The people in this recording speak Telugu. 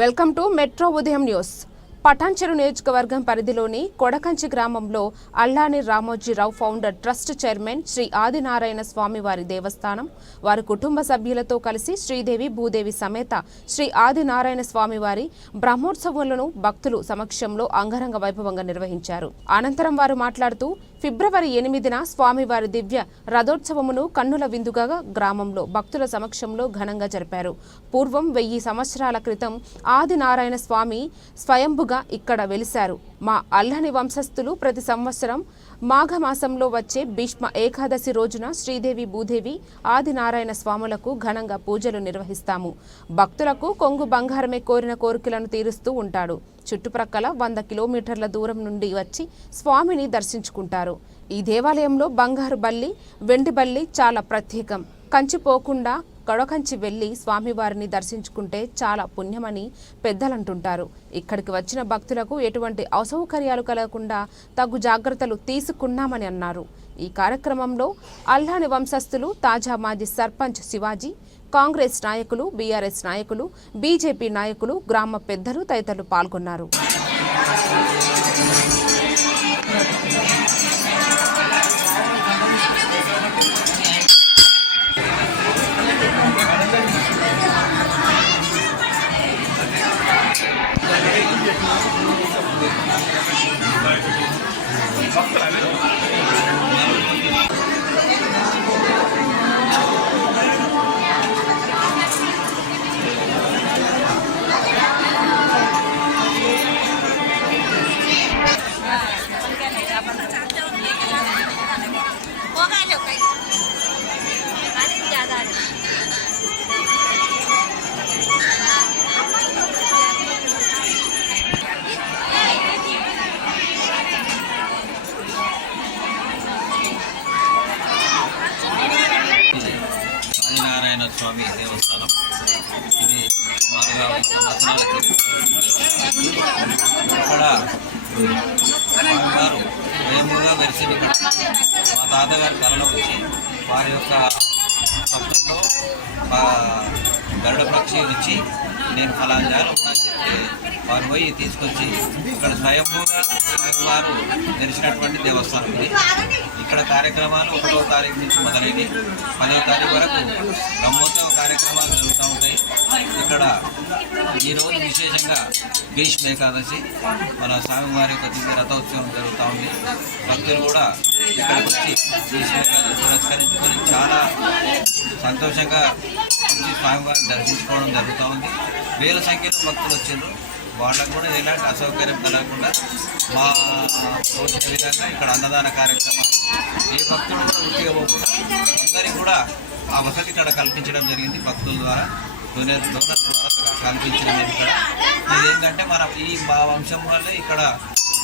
వెల్కమ్ టు మెట్రో ఉదయం న్యూస్. పటాన్చెరు నియోజకవర్గం పరిధిలోని కొడకంచి గ్రామంలో Allani Ramoji Rao founder trust chairman Shri Adinarayana స్వామివారి దేవస్థానం వారి కుటుంబ సభ్యులతో కలిసి శ్రీదేవి భూదేవి సమేత శ్రీ ఆదినారాయణ స్వామివారి బ్రహ్మోత్సవాలను భక్తులు సమక్షంలో అంగరంగ వైభవంగా నిర్వహించారు. అనంతరం వారు మాట్లాడుతూ ఫిబ్రవరి 8న స్వామివారి దివ్య రథోత్సవమును కన్నుల విందుగా గ్రామంలో భక్తుల సమక్షంలో ఘనంగా జరిపారు. పూర్వం 1000 సంవత్సరాల క్రితం ఆదినారాయణ స్వామి స్వయంభుగా ఇక్కడ వెలిశారు. మా అల్లాని వంశస్థులు ప్రతి సంవత్సరం మాఘమాసంలో వచ్చే భీష్మ ఏకాదశి రోజున శ్రీదేవి భూదేవి ఆదినారాయణ స్వాములకు ఘనంగా పూజలు నిర్వహిస్తాము. భక్తులకు కొంగు బంగారమే కోరిన కోరికలను తీరుస్తూ ఉంటాడు. చుట్టుప్రక్కల 100 కిలోమీటర్ల దూరం నుండి వచ్చి స్వామిని దర్శించుకుంటారు. ఈ దేవాలయంలో బంగారు బల్లి, వెండి బల్లి చాలా ప్రత్యేకం. కంచిపోకుండా కొడకంచి వెళ్లి స్వామివారిని దర్శించుకుంటే చాలా పుణ్యమని పెద్దలంటుంటారు. ఇక్కడికి వచ్చిన భక్తులకు ఎటువంటి అసౌకర్యాలు కలగకుండా తగు జాగ్రత్తలు తీసుకున్నామని అన్నారు. ఈ కార్యక్రమంలో అల్లాని వంశస్థులు, తాజా మాజీ సర్పంచ్ శివాజీ, కాంగ్రెస్ నాయకులు, బీఆర్ఎస్ నాయకులు, బీజేపీ నాయకులు, గ్రామ పెద్దలు తదితరులు పాల్గొన్నారు. ఆదినారాయణ స్వామి దేవస్థానం ఇది సుమారుగా 100 సంవత్సరాల ఇక్కడ స్వామివారు స్వయంగా వెలిసింది. ఇక్కడ మా తాతగారి కళలో వచ్చి వారి యొక్క స్వప్నంలో గరుడ పక్షి వచ్చి నేను ఫలానా జాలు అని చెప్తే వారు పోయి తీసుకొచ్చి ఇక్కడ స్వయంభూగా వారు తెలిసినటువంటి దేవస్థానం ఇది. ఇక్కడ కార్యక్రమాలు 1వ తారీఖు నుంచి మొదలైనవి 10వ తారీఖు వరకు బ్రహ్మోత్సవ కార్యక్రమాలు జరుగుతూ ఉంటాయి. ఇక్కడ ఈరోజు విశేషంగా భీష్మ ఏకాదశి మన స్వామివారి యొక్క దివ్య రథోత్సవం జరుగుతూ ఉంది. భక్తులు కూడా ఇక్కడికి వచ్చి భీష్మ ఏకాదశి పురస్కరించుకొని చాలా సంతోషంగా వచ్చి స్వామివారిని దర్శించుకోవడం జరుగుతూ ఉంది. వేల సంఖ్యలో భక్తులు వచ్చిండ్రు. వాళ్ళకు కూడా ఎలాంటి అసౌకర్యం కలగకుండా మా తోచిన విధంగా ఇక్కడ అన్నదాన కార్యక్రమాలు ఏ భక్తులు కూడా వృత్తిగా పోకుండా అందరికీ కూడా ఆ వసతి ఇక్కడ కల్పించడం జరిగింది. భక్తుల ద్వారా డోనర్ ద్వారా కల్పించడం ఇక్కడ ఇదేంటంటే మన మా వంశం వల్ల ఇక్కడ